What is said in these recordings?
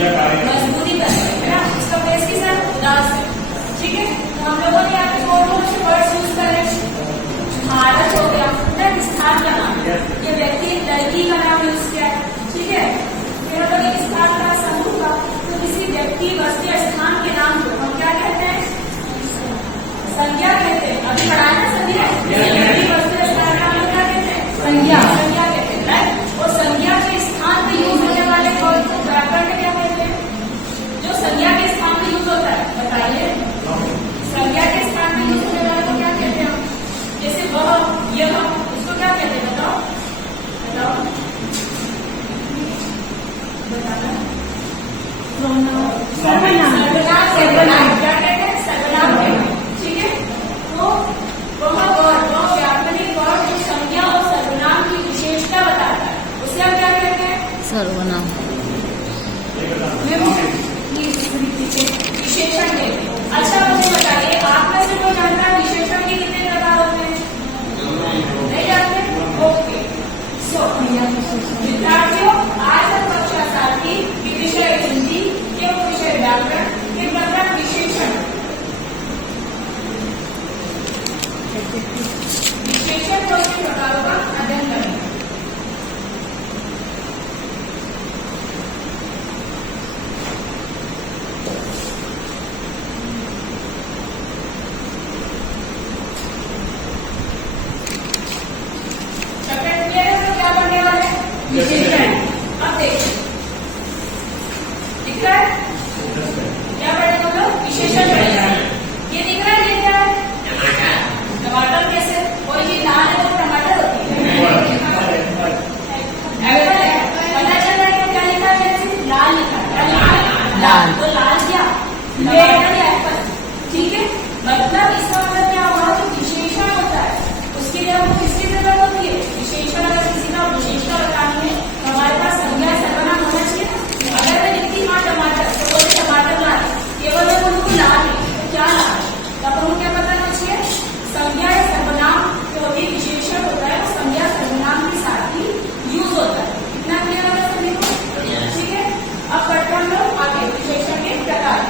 मजबूती करने है ना। इसका बेस किस है? उदास है। ठीक है, तो हम लोगों ने यहाँ पे कौन से वर्ड्स यूज करे? भारत हो गया, स्थान का नाम, ये व्यक्ति लड़की का नाम यूज किया है। ठीक है, फिर हम लोग एक स्थान का समूह का, तो किसी व्यक्ति वस्तु या स्थान के नाम को हम क्या कहते हैं? संज्ञा कहते हैं। अभी पढ़ाया ना संज्ञा, वस्तु या स्थान का नाम क्या कहते हैं? संज्ञा, संज्ञा कहते हैं। राइट, और संज्ञा के स्थान पे यूज होने वाले वर्ड को व्याकरण में क्या कहते हैं? जो संज्ञा के स्थान पे यूज होता है, बताइए। संज्ञा के स्थान पे यूज होने वाले को क्या कहते हैं? जैसे वह, यह, इसको क्या कहते हैं? बताओ बताओ बताना। सर्वनाम क्या कहते हैं? सर्वनाम कहते हैं। ठीक है, तो वह वर्ड, वह व्याकरणिक वर्ड जो संज्ञा और सर्वनाम की विशेषता बताता है, उसे हम क्या कहते हैं? सर्वनाम। विशेषण कहते हैं। अच्छा, मुझे बताइए, आप में से कोई जानता है विशेषण के कितने प्रकार होते हैं? नहीं जानते? ओके, सो विद्यार्थियों, आज हम कक्षा 7 की विषय हिंदी के विषय व्याकरण के प्रकार विशेषण, विशेषण को के प्रकारों का अध्ययन करेंगे। विशेषण, अब देखिए, दिख रहा है क्या पढ़ेंगे हम लोग? विशेषण पढ़ेंगे। ये दिख रहा है, ये क्या है? टमाटर। कैसे? कोई चीज लाल है तो टमाटर होती है। पता चल रहा है क्या लिखा है? लाल लिखा है। लाल, तो लाल क्या? टमाटर या एप्पल। ठीक है, मतलब इसका मतलब क्या हुआ? जो विशेषण होता है उसके लिए हमको किसकी जरूरत होती है? विशेषण। अगर किसी का विशेषता बतानी है तो हमारे पास संज्ञा सर्वनाम होना चाहिए। अगर मैं लिखती हाँ टमाटर, तो बोले टमाटर लाल, केवल मैं बोलूँ लाल है तो क्या लाल है? तब हमको क्या बताना चाहिए? संज्ञा या सर्वनाम जो भी विशेषण होता है वो संज्ञा सर्वनाम के साथ ही यूज होता है। इतना क्लियर होगा सभी को? ठीक है, अब बढ़ते हम लोग आगे विशेषण के प्रकार।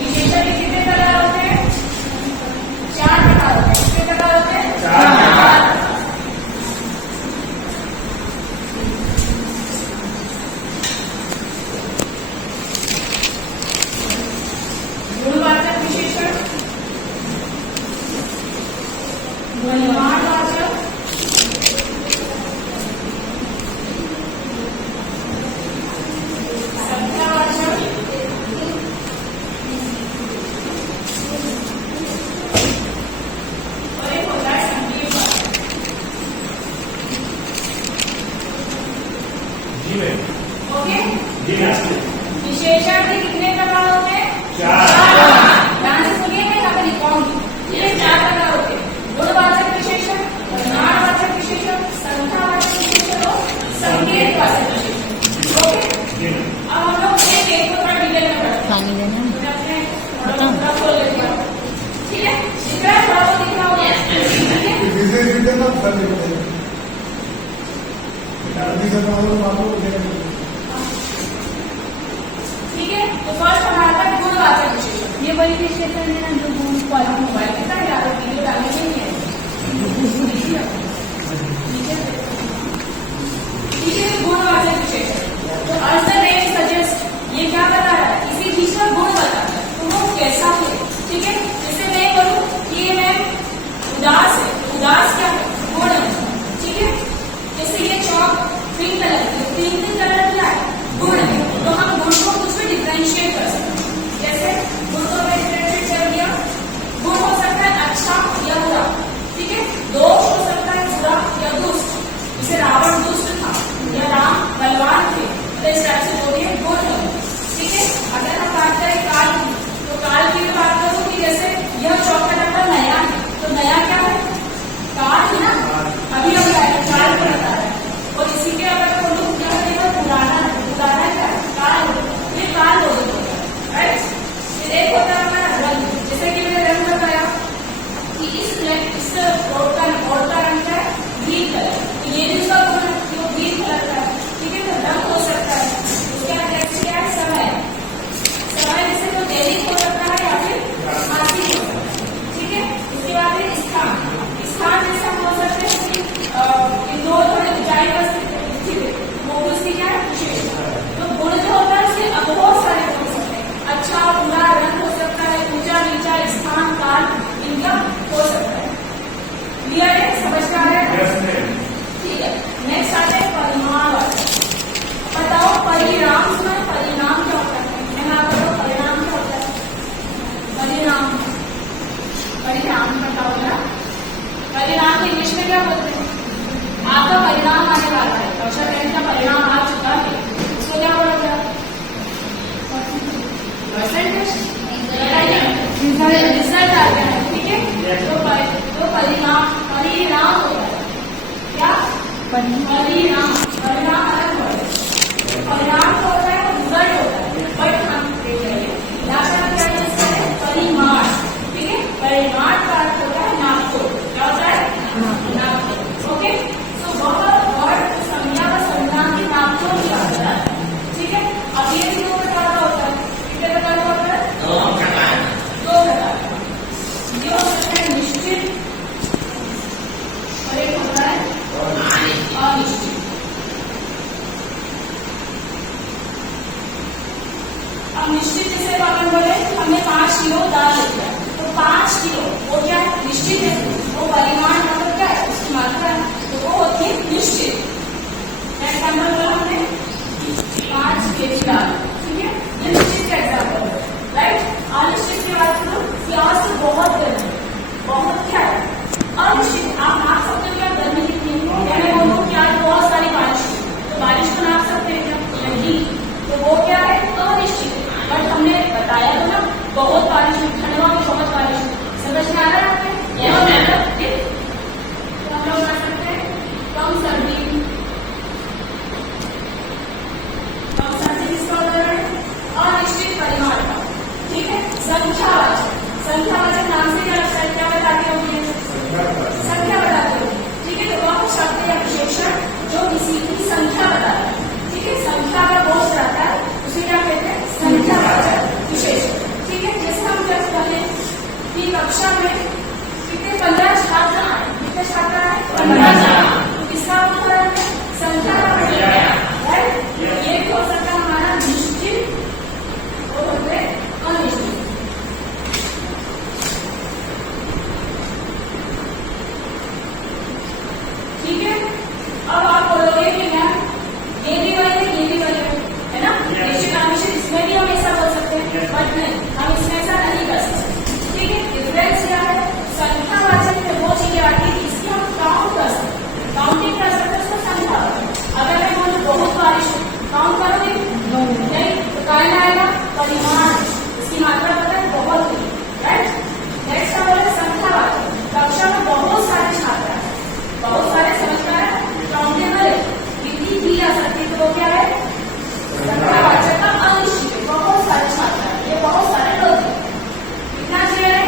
विशेषण के कितने प्रकार होते हैं? 4 प्रकार होते हैं। कितने प्रकार होते हैं? 4। गुणवाचक विशेषण, परिमाणवाचक, संख्यावाचक, और एक होता है संकेतवाचक। ओके, विशेषण के कितने प्रकार होते हैं? 4। ध्यान से सुनिए, मैं यहाँ पे लिखवाऊंगी। ये 4 प्रकार होते हैं। गुणवाचक विशेषण, परिमाणवाचक विशेषण, संख्यावाचक विशेषण और संकेतवाचक विशेषण। ओके, अब हम लोग एक थोड़ा डिटेल में पढ़ते हैं। खोल लेते हैं। ठीक है, दिख रहा है? थोड़ा तो दिख रहा होगा। ठीक है, तो फर्स्ट हमारा था गुणवाचक विशेषण। ये वही विशेषण है ना जो गुण क्वालिटी मोबाइल के साथ याद वीडियो डालने के लिए है। ठीक है, गुणवाचक विशेषण। तो as the name suggests, ये क्या बता रहा है? किसी चीज का गुण बता रहा है, तो वो कैसा है। ठीक है, जैसे मैं बोलूं कि ये मैं उदास है, उदास क्या है? गुण है। ठीक है, जैसे ये चौक पिंक कलर की, पिंक कलर क्या है? गुण है। तो हम गुण को कुछ भी डिफरेंशिएट कर सकते हैं। जैसे गुण को मैं डिफरेंशिएट कर दिया, गुण हो सकता है अच्छा या बुरा। ठीक है, दोष हो सकता है बुरा या दुष्ट। जैसे रावण दुष्ट था या राम बलवान थे, तो इस टाइप से बोलिए गुण है। ठीक है, अगर हम बात करें काल की, तो काल की भी बात करूँ कि जैसे परिणाम पता होगा। परिणाम को इंग्लिश में क्या बोलते हैं? आपका परिणाम आने वाला है, कक्षा 10 का परिणाम आ चुका है, उसको क्या बोलोगे? परसेंटेज, रिजल्ट आ गया है, ठीक है। तो परिणाम होता है क्या? परिणाम अलग होता है, परिणाम तो होता है, रिजल्ट होता है, बट हम परिमाण, ठीक है। परिमाण का अर्थ होता है नापतोल, क्या होता है? नापतोल, ओके। तो वह वर्ड संज्ञा व संज्ञा की नापतोल क्या होता है, ठीक है। अब ये भी 2 प्रकार का होता है, कितने प्रकार का होता है? 2 प्रकार का। ये हो सकता है निश्चित और एक होता है अनिश्चित। अब निश्चित जैसे अपन बोले हमने 5 किलो दाल लिया, तो 5 किलो वो क्या है? निश्चित है, वो परिमाण मतलब क्या है? उसकी मात्रा है, तो वो होती है निश्चित। एग्जाम्पल बोला हमने 5 केजी दाल, ठीक है, ये निश्चित का एग्जाम्पल है, राइट। अनिश्चित की बात करो, प्यास तो बहुत गर्मी, बहुत क्या है? अनिश्चित। आप नाप सकते हो क्या गर्मी कितनी है? मैं बोलूँ कि आज बहुत सारी बारिश हुई, तो बारिश को नाप सकते हैं क्या? नहीं, तो वो क्या है? अनिश्चित। बट हमने बताया तो ना बहुत बारिश हुई, ठंडवा में बहुत बारिश हुई, समझ में आ रहा है आपको? तो हम लोग बता सकते हैं कम सर्दी किसका उदाहरण है? अनिश्चित परिमाण का, ठीक है। संख्यावाचक नाम से क्या लगता है? क्या बताते होंगे? संख्या बताते होंगे, ठीक है। तो वह शब्द या विशेषण जो किसी की संख्या बताता है, ठीक है। संख्या का बोझ रहता है, उसे क्या कहते हैं? संख्यावाचक विशेषण, ठीक है। जैसे हम जब कहें कि कक्षा में कितने 15 छात्र आए, कितने छात्र आए? 15। तो किसका उदाहरण है? संख्या का राइट। ये भी हो सकता है हमारा निश्चित और होते अनिश्चित, ठीक है। अब आप बोलोगे कि मैम ये भी वही है ना, निश्चित अनिश्चित, इसमें भी हम ऐसा बोल सकते हैं, बट नहीं, हम इसमें ऐसा नहीं कर सकते, ठीक है। डिफरेंस क्या है? संख्यावाचक में वो चीजें आती है इसकी हम काउंट कर सकते हैं, काउंटिंग कर सकते हैं, उसको संख्यावाचक। अगर मैं बोलूँ बहुत बारिश काउंट करोगे? नहीं, तो कहना आएगा परिमाण, इसकी मात्रा पता है बहुत हुई, राइट। नेक्स्ट का बोले संख्यावाचक, कक्षा में बहुत सारे छात्र हैं, बहुत सारे समझ में आया, काउंटेबल है, गिनती की जा सकती है, तो वो क्या है? संख्यावाचक का अनिश्चित, बहुत सारे छात्र हैं, ये बहुत सारे लोग हैं, इतना क्लियर है?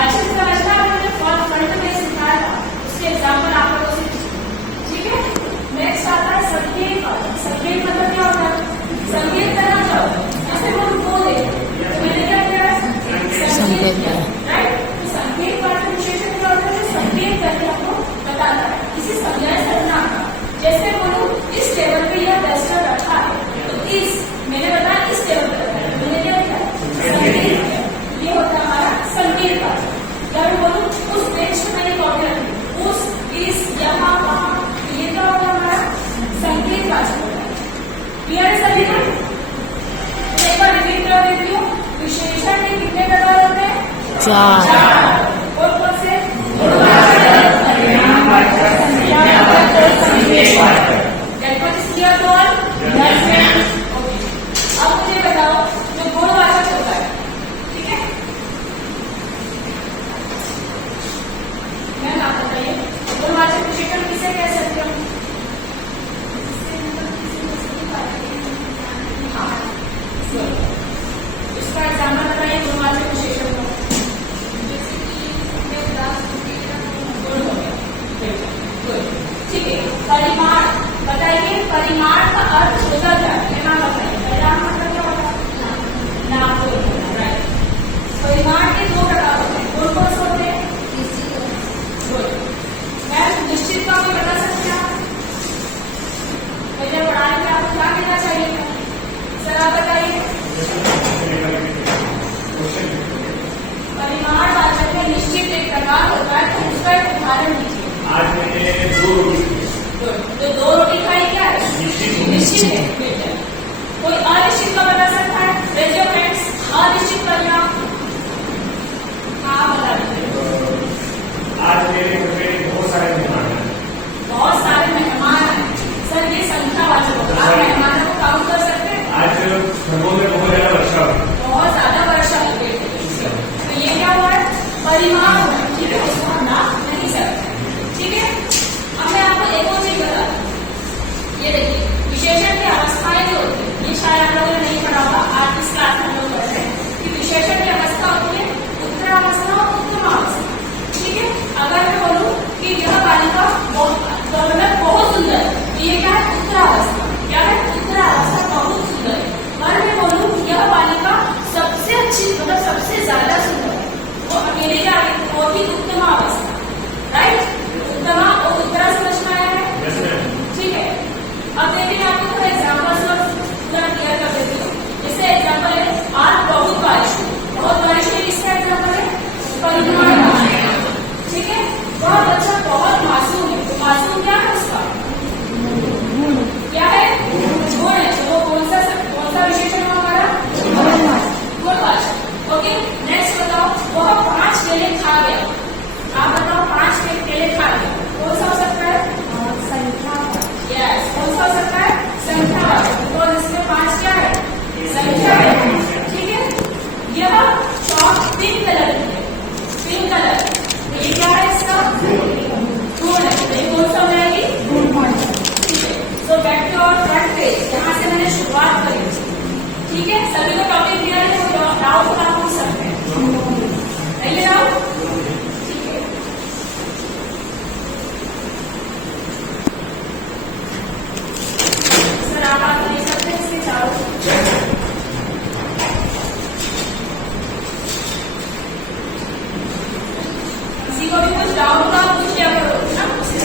अच्छे से समझना है, मैंने फ्रंट में सिखाया था, उसके एग्जाम्पल आप लोगों से, ठीक है। नेक्स्ट आता है संकेत। संकेत मतलब क्या होता है? संकेत करना क्या होता है? ऐसे हम बोले तो मैंने क्या किया? संकेत किया, राइट। तो संकेत वाला विशेषण क्या होता है? संकेत करके आपको बताता है, किसी संज्ञा सर्वनाम का। जैसे बोलूं इस टेबल पे यह डस्टर रखा है, तो इस मैंने बताया इस टेबल पर रखा है, मैंने क्या किया? संकेत। ये होता है हमारा संकेत वाला। जब बोलूं उस बेंच पे मैंने कॉपी रखी, उस, इस, यहाँ, वहाँ, ये क्या होता है? हमारा संकेत वाचक होता है। क्लियर है सभी को? एक बार रिपीट कर देती हूँ, विशेषण के कितने प्रकार होते हैं? 4। कौन से? अब मुझे बताओ जो गुणवाचक होता है, ठीक है। मैम आप बताइए गुणवाचक विशेषण किसे कह सकते हो? इसका एग्जाम्पल बताइए गुणवाचक विशेषण को। ठीक है, परिमाण बताइए, परिमाण का अर्थ होता क्या है? नाम बताइए, परिमाण मतलब क्या होता है? नापतोल, राइट। परिमाण के 2 प्रकार होते हैं, कौन कौन से होते हैं? मैम निश्चित का भी बता सकते हैं आप? पहले पढ़ाई में आपको क्या कहना चाहिए? सर आप बताइए। परिमाण वाचक में निश्चित एक प्रकार होता है, तो उसका एक उदाहरण दीजिए। आज मैंने 2 रोटी खाई। तो 2 रोटी खाई क्या है? निश्चित है। कोई अनिश्चित का बता सकता है? Raise your hands. अनिश्चित परिणाम हाँ बता दीजिए। परिमाण होना, ठीक है, उसको हम नाप नहीं सकते, ठीक है। अब मैं आपको एक और चीज बता दूं, ये देखिए विशेषण की अवस्थाएं जो होती है, ये शायद आप लोगों ने नहीं पढ़ा होगा, आज इस क्लास में हम लोग पढ़ रहे हैं कि विशेषण की अवस्था होती है उत्तरावस्था और उत्तमावस्था, ठीक है। अगर मैं बोलूं कि यह बालिका बहुत सुंदर है, तो ये क्या है, उत्तरावस्था, क्या है, उत्तरावस्था बहुत सुंदर है। और मैं बोलूं यह बालिका सबसे अच्छी, मतलब सबसे ज्यादा सुंदर है, वो अकेले क्या है, वो भी उत्तमावस्था, राइट। उत्तमा और उत्तरा समझ में आया है, ठीक है। अब देखिए मैं आपको थोड़ा एग्जाम्पल पूरा क्लियर कर देती हूँ। जैसे एग्जाम्पल है, आज बहुत बारिश हुई, बहुत बारिश हुई, इसका एग्जाम्पल है परिमाण, ठीक है। वह बच्चा बहुत मासूम है, तो मासूम क्या है उसका क्या है, गुण है, तो वो कौन सा विशेषण है हमारा, गुणवाचक, ओके। नेक्स्ट बताओ, वह 5 केले खा गया, आप बताओ 5 केले खा गया, कौन सा हो सकता है, संख्या, यस, कौन सा हो सकता है, संख्यावाचक, तो इसमें 5 क्या है, संख्या है, ठीक है। यह चौक पिंक कलर की है, पिंक कलर, तो ये क्या है, इसका गुण है, तो ये कौन सा हो जाएगी, ठीक है। So back to our front page, यहाँ से मैंने शुरुआत करी, ठीक है। सभी को टॉपिक क्लियर है, तो डाउट आप पूछ सकते हैं, नहीं डाउट, ठीक है। सर आप बात नहीं सकते, इससे चारों किसी को भी कुछ डाउट होगा पूछ लिया करो ना, उससे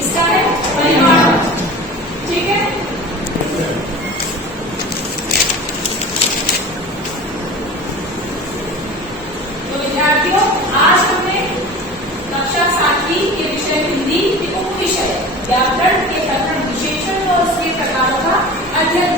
इसका है परिमाण, ठीक है। तो विद्यार्थियों आज हमने कक्षा 7वीं के विषय हिंदी के उप विषय व्याकरण के प्रकरण विशेषण और उसके प्रकारों का अध्ययन